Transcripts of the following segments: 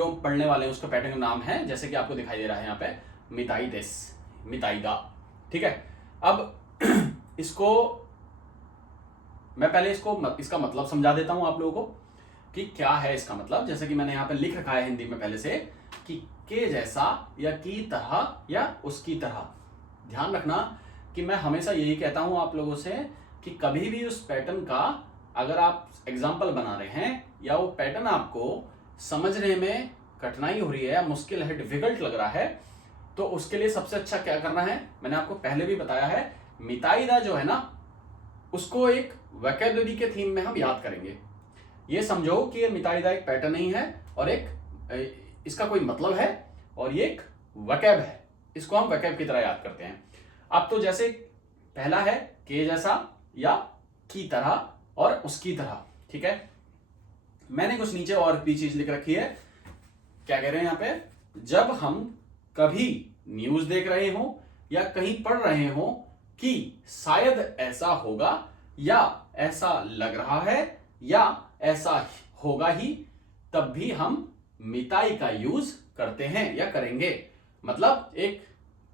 जो पढ़ने वाले हैं उसका पैटर्न का नाम है, जैसे कि आपको दिखाई दे रहा है यहाँ पे, मिताइदेस, मिताइदा। ठीक है, अब इसको मैं पहले इसका मतलब समझा देता हूं आप लोगों को कि क्या है इसका मतलब। जैसे कि मैंने यहाँ पे लिख रखा है हिंदी में पहले से कि के जैसा या की तरह या उसकी तरह। ध्यान रखना कि मैं हमेशा यही कहता हूं आप लोगों से कि कभी भी उस पैटर्न का अगर आप एग्जाम्पल बना रहे हैं या वो पैटर्न आपको समझने में कठिनाई हो रही है या मुश्किल है, डिफिकल्ट लग रहा है, तो उसके लिए सबसे अच्छा क्या करना है, मैंने आपको पहले भी बताया है, मिताइदा जो है ना उसको एक वोकैबुलरी के थीम में हम याद करेंगे। ये समझो कि ये मिताइदा एक पैटर्न नहीं है और एक इसका कोई मतलब है और ये एक वोकैब है, इसको हम वोकैब की तरह याद करते हैं। अब तो जैसे पहला है के जैसा या की तरह और उसकी तरह। ठीक है, मैंने कुछ नीचे और भी चीज लिख रखी है। क्या कह रहे हैं यहाँ पे, जब हम कभी न्यूज देख रहे हो या कहीं पढ़ रहे हो कि शायद ऐसा होगा या ऐसा लग रहा है या ऐसा होगा ही, तब भी हम मिताई का यूज करते हैं या करेंगे। मतलब एक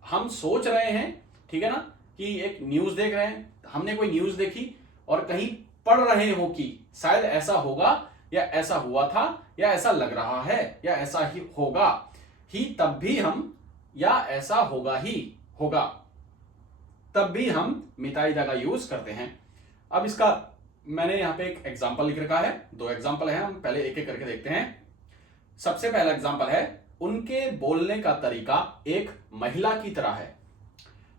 हम सोच रहे हैं, ठीक है ना, कि एक न्यूज देख रहे हैं, हमने कोई न्यूज देखी और कहीं पढ़ रहे हो कि शायद ऐसा होगा या ऐसा हुआ था या ऐसा लग रहा है या ऐसा ही होगा ही, तब भी हम या ऐसा होगा ही होगा, तब भी हम मिताइदा का यूज करते हैं। अब इसका मैंने यहां पे एक एग्जांपल लिख रखा है, दो एग्जांपल है, हम पहले एक एक करके देखते हैं। सबसे पहला एग्जांपल है, उनके बोलने का तरीका एक महिला की तरह है।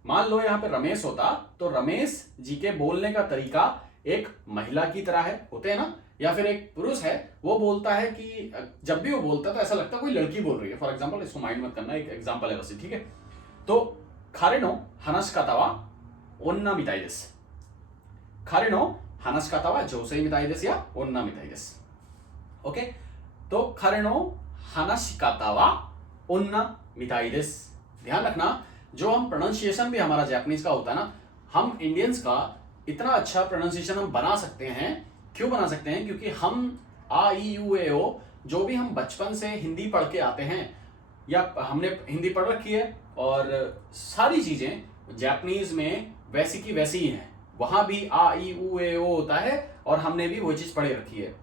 मान लो यहां पे रमेश होता तो रमेश जी के बोलने का तरीका एक महिला की तरह है, होते हैं ना, या फिर एक पुरुष है वो बोलता है कि जब भी वो बोलता है तो ऐसा लगता है कोई लड़की बोल रही है। फॉर एग्जांपल, इसको माइंड मत करना, एक एग्जांपल है बस, ठीक है। तो खारेनो हनस कातावा ओन्ना मिताइदेस, खारेनो हनस कातावा जोसेई मिताइदेस या ओन्ना मिताइदेस। ओके, तो खारेनो हनस कातावा ओन्ना मिताइदेस। ध्यान रखना, जो हम प्रोनाउंसिएशन भी हमारा जापानीज का होता है ना, हम इंडियंस का इतना अच्छा प्रोनाउंसिएशन हम बना सकते हैं। क्यों बना सकते हैं? क्योंकि हम आ ई यू ए ओ जो भी हम बचपन से हिंदी पढ़ के आते हैं या हमने हिंदी पढ़ रखी है, और सारी चीजें जापानीज में वैसी की वैसी ही हैं। वहां भी आ ई उ ए ओ होता है और हमने भी वही चीज पढ़ी रखी है।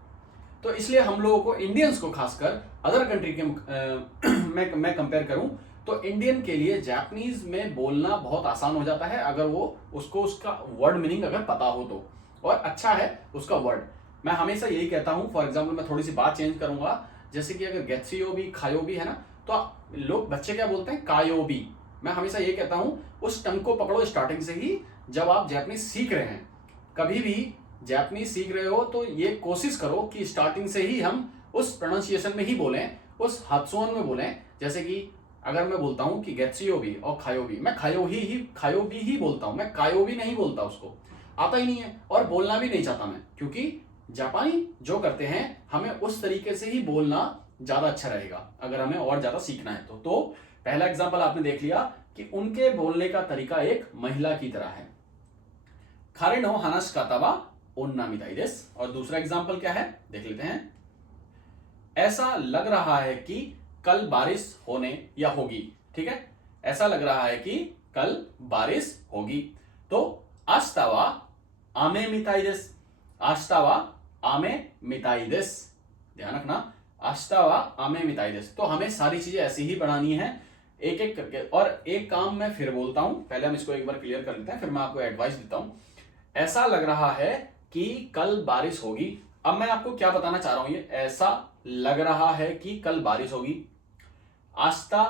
तो इसलिए हम लोगों को, इंडियंस को खासकर, अदर कंट्री के मैं कंपेयर करूं तो इंडियन के लिए जापानीज में बोलना बहुत आसान हो जाता है अगर वो उसको उसका वर्ड मीनिंग अगर पता हो तो, और अच्छा है उसका वर्ड। मैं हमेशा यही कहता हूं, फॉर एग्जाम्पल मैं थोड़ी सी बात चेंज करूंगा, जैसे कि अगर गेत्सियो भी खायो भी है ना, तो लोग बच्चे क्या बोलते हैं, कायो भी। मैं हमेशा ये कहता हूं उस टंग को पकड़ो स्टार्टिंग से ही। जब आप जापानीज सीख रहे हैं, कभी भी जापानीज सीख रहे हो तो ये कोशिश करो कि स्टार्टिंग से ही हम उस प्रोनाउंसिएशन में ही बोलें, उस हात्सोन में बोलें। जैसे कि अगर मैं बोलता हूं कि गेत्सियो भी और खायो भी, मैं खायो भी ही बोलता हूं, मैं कायो भी नहीं बोलता, उसको आता ही नहीं है और बोलना भी नहीं चाहता मैं, क्योंकि जापानी जो करते हैं हमें उस तरीके से ही बोलना ज्यादा अच्छा रहेगा अगर हमें और ज्यादा सीखना है तो पहला एग्जांपल आपने देख लिया कि उनके बोलने का तरीका एक महिला की तरह है, खारे नो हानाश कातावा ओन्ना मिताई देस। और दूसरा एग्जांपल क्या है, देख लेते हैं। ऐसा लग रहा है कि कल बारिश होने या होगी। ठीक है, ऐसा लग रहा है कि कल बारिश होगी। तो आस्तावा आमे मिताई देस, आस्तावा आमे मिताई देस। ध्यान रखना, आस्तावा आमे मिताई देस। तो हमें सारी चीजें ऐसी ही बढ़ानी है, एक एक करके। और एक काम मैं फिर बोलता हूं, पहले हम इसको एक बार क्लियर कर लेते हैं, फिर मैं आपको एडवाइस देता हूं। ऐसा लग रहा है कि कल बारिश होगी। अब मैं आपको क्या बताना चाह रहा हूं, ये ऐसा लग रहा है कि कल बारिश होगी। आस्था,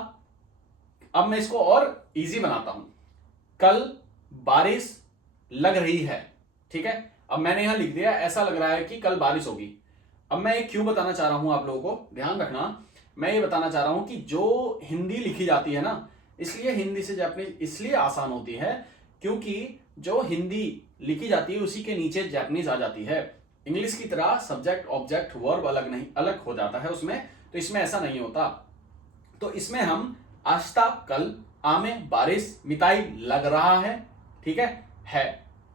अब मैं इसको और इजी बनाता हूं, कल बारिश लग रही है। ठीक है, अब मैंने यहां लिख दिया ऐसा लग रहा है कि कल बारिश होगी। अब मैं ये क्यों बताना चाह रहा हूं आप लोगों को, ध्यान रखना, मैं ये बताना चाह रहा हूं कि जो हिंदी लिखी जाती है ना, इसलिए हिंदी से जापानीज इसलिए आसान होती है क्योंकि जो हिंदी लिखी जाती है उसी के नीचे जापानीज आ जाती है। इंग्लिश की तरह सब्जेक्ट ऑब्जेक्ट वर्ब अलग नहीं, अलग हो जाता है उसमें, तो इसमें ऐसा नहीं होता। तो इसमें हम आस्था कल, आमे बारिश, मिताई लग रहा है। ठीक है,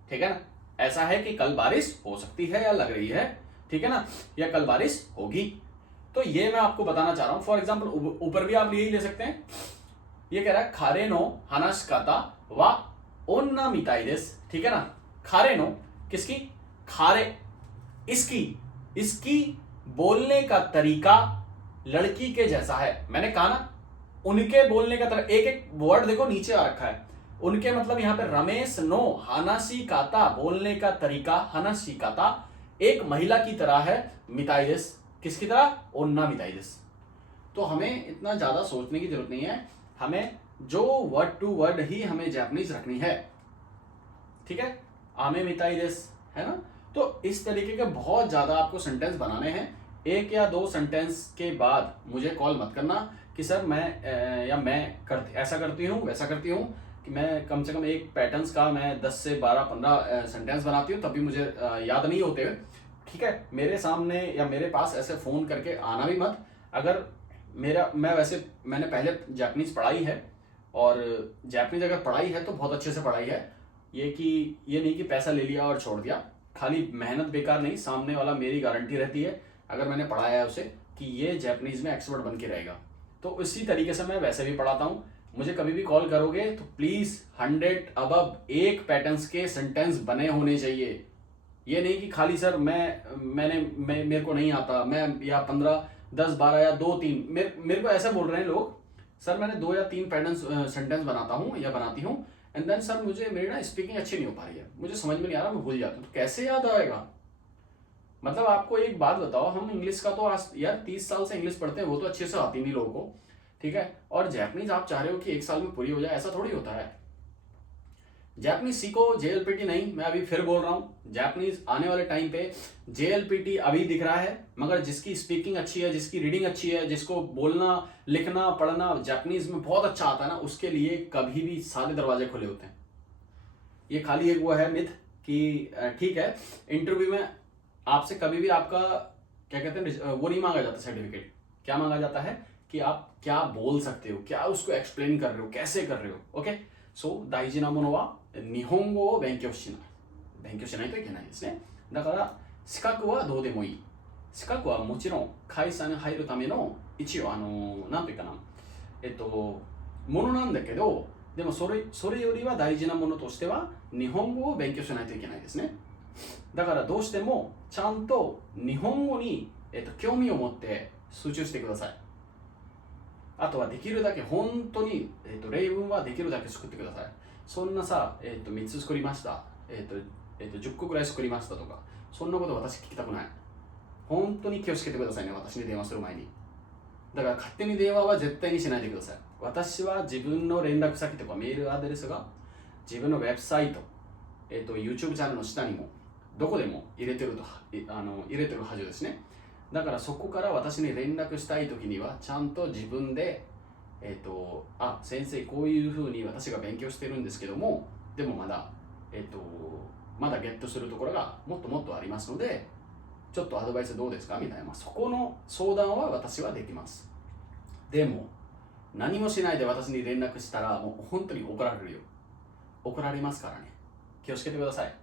ठीक है ना, ऐसा है कि कल बारिश हो सकती है या लग रही है, ठीक है ना, या कल बारिश होगी। तो ये मैं आपको बताना चाह रहा हूं। फॉर एग्जाम्पल ऊपर भी आप यही ले सकते हैं। ये कह रहा है खारे नो हानाश काता वा ओन्ना मिताई देस, ठीक है ना। खारे नो किसकी, खारे इसकी, इसकी बोलने का तरीका लड़की के जैसा है। मैंने कहा ना, उनके बोलने का तरीका, एक एक वर्ड देखो नीचे आ रखा है। उनके मतलब यहां पे रमेश नो हानाशी काता, बोलने का तरीका हानाशी काता एक महिला की तरह है, मिताइदेस किसकी तरह, ओन्ना मिताइदेस। तो हमें इतना ज्यादा सोचने की जरूरत नहीं है, हमें जो वर्ड टू वर्ड ही हमें जापानीज रखनी है, ठीक है। आमे मिताइदेस है ना। तो इस तरीके के बहुत ज्यादा आपको सेंटेंस बनाने हैं। एक या दो सेंटेंस के बाद मुझे कॉल मत करना कि सर मैं ऐसा करती हूँ वैसा करती हूँ, कि मैं कम से कम एक पैटर्न्स का मैं 10 से 12-15 सेंटेंस बनाती हूँ, तभी मुझे याद नहीं होते हुए, ठीक है। मेरे सामने या मेरे पास ऐसे फ़ोन करके आना भी मत। अगर मैंने पहले जापानीज़ पढ़ाई है, और जापानीज़ अगर पढ़ाई है तो बहुत अच्छे से पढ़ाई है। ये नहीं कि पैसा ले लिया और छोड़ दिया, खाली मेहनत बेकार नहीं, सामने वाला मेरी गारंटी रहती है अगर मैंने पढ़ाया है उसे कि ये जापानीज़ में एक्सपर्ट बन के रहेगा। तो इसी तरीके से मैं वैसे भी पढ़ाता हूँ। मुझे कभी भी कॉल करोगे तो प्लीज़ 100 अबव एक पैटर्न्स के सेंटेंस बने होने चाहिए। ये नहीं कि खाली सर मेरे को नहीं आता, मैं या 15, 10, 12 या 2-3, मेरे को ऐसा बोल रहे हैं लोग, सर मैंने 2 या 3 पैटर्न्स सेंटेंस बनाता हूँ या बनाती हूँ, एंड देन सर मेरी ना स्पीकिंग अच्छी नहीं हो पा रही है, मुझे समझ में नहीं आ रहा, मैं भूल जाता हूँ। तो कैसे याद आएगा? मतलब आपको एक बात बताओ, हम इंग्लिश का तो आज यार 30 साल से इंग्लिश पढ़ते हैं, वो तो अच्छे से आती नहीं लोगों को, ठीक है। और जापानीज आप चाह रहे हो कि 1 साल में पूरी हो जाए, ऐसा थोड़ी होता है। जापानीज सीखो, JLPT नहीं, मैं अभी फिर बोल रहा हूँ, जापानीज आने वाले टाइम पे JLPT अभी दिख रहा है, मगर जिसकी स्पीकिंग अच्छी है, जिसकी रीडिंग अच्छी है, जिसको बोलना लिखना पढ़ना जापानीज में बहुत अच्छा आता है ना, उसके लिए कभी भी सारे दरवाजे खुले होते हैं। ये खाली एक वो है मिथ कि ठीक है, इंटरव्यू में आपसे कभी भी आपका क्या कहते हैं वो नहीं मांगा जाता सर्टिफिकेट। क्या मांगा जाता है कि आप क्या बोल सकते हो, क्या उसको एक्सप्लेन कर रहे हो, कैसे कर रहे हो। ओके, सो दाइजी ना मोनो वा निहोंगो ओ बेंक्यो शिनाई तो इकेनाई देसु ने। だから資格はどうでもいい。資格はもちろん会社に入るための一応なんというかなものなんだけど、でもそれよりは大事なものとしては日本語を勉強しないといけないですね。だからどうしてもちゃんと日本語に、興味を持って集中してください。あとはできるだけ本当に、例文はできるだけ作ってください。そんなさ、3つ作りました、10個ぐらい作りましたとか、そんなこと私聞きたくない。本当に気をつけてくださいね、私に電話する前に。だから勝手に電話は絶対にしないでください。私は自分の連絡先とかメールアドレスが自分のウェブサイト、YouTube チャンネルの下にもどこでも入れてるはずですね。だからそこから私に連絡したいときにはちゃんと自分で、先生こういうふうに私が勉強してるんですけども、でもまだまだゲットするところがもっともっとありますので、ちょっとアドバイスどうですかみたいな、そこの相談は私はできます。でも何もしないで私に連絡したらもう本当に怒られるよ。怒られますからね。気をつけてください。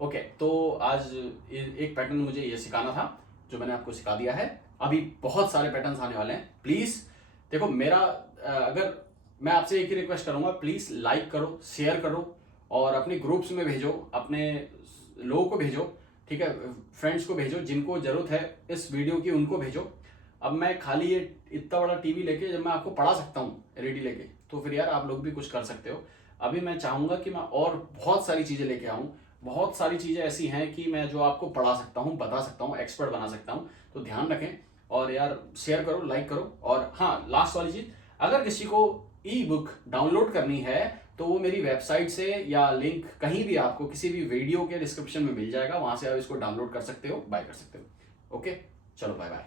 ओके, तो आज एक पैटर्न मुझे ये सिखाना था जो मैंने आपको सिखा दिया है। अभी बहुत सारे पैटर्न्स आने वाले हैं। प्लीज़ देखो, अगर मैं आपसे एक ही रिक्वेस्ट करूंगा, प्लीज़ लाइक करो, शेयर करो और अपने ग्रुप्स में भेजो, अपने लोगों को भेजो, ठीक है, फ्रेंड्स को भेजो, जिनको ज़रूरत है इस वीडियो की उनको भेजो। अब मैं खाली ये इतना बड़ा टीवी लेके जब मैं आपको पढ़ा सकता हूँ रेडी लेके, तो फिर यार आप लोग भी कुछ कर सकते हो। अभी मैं चाहूँगा कि मैं और बहुत सारी चीज़ें लेके आऊँ। बहुत सारी चीज़ें ऐसी हैं कि मैं जो आपको पढ़ा सकता हूँ, बता सकता हूँ, एक्सपर्ट बना सकता हूँ। तो ध्यान रखें और यार शेयर करो, लाइक करो। और हाँ, लास्ट वाली चीज़, अगर किसी को ई बुक डाउनलोड करनी है तो वो मेरी वेबसाइट से या लिंक कहीं भी आपको किसी भी वीडियो के डिस्क्रिप्शन में मिल जाएगा, वहाँ से आप इसको डाउनलोड कर सकते हो, बाय कर सकते हो। ओके, चलो बाय बाय।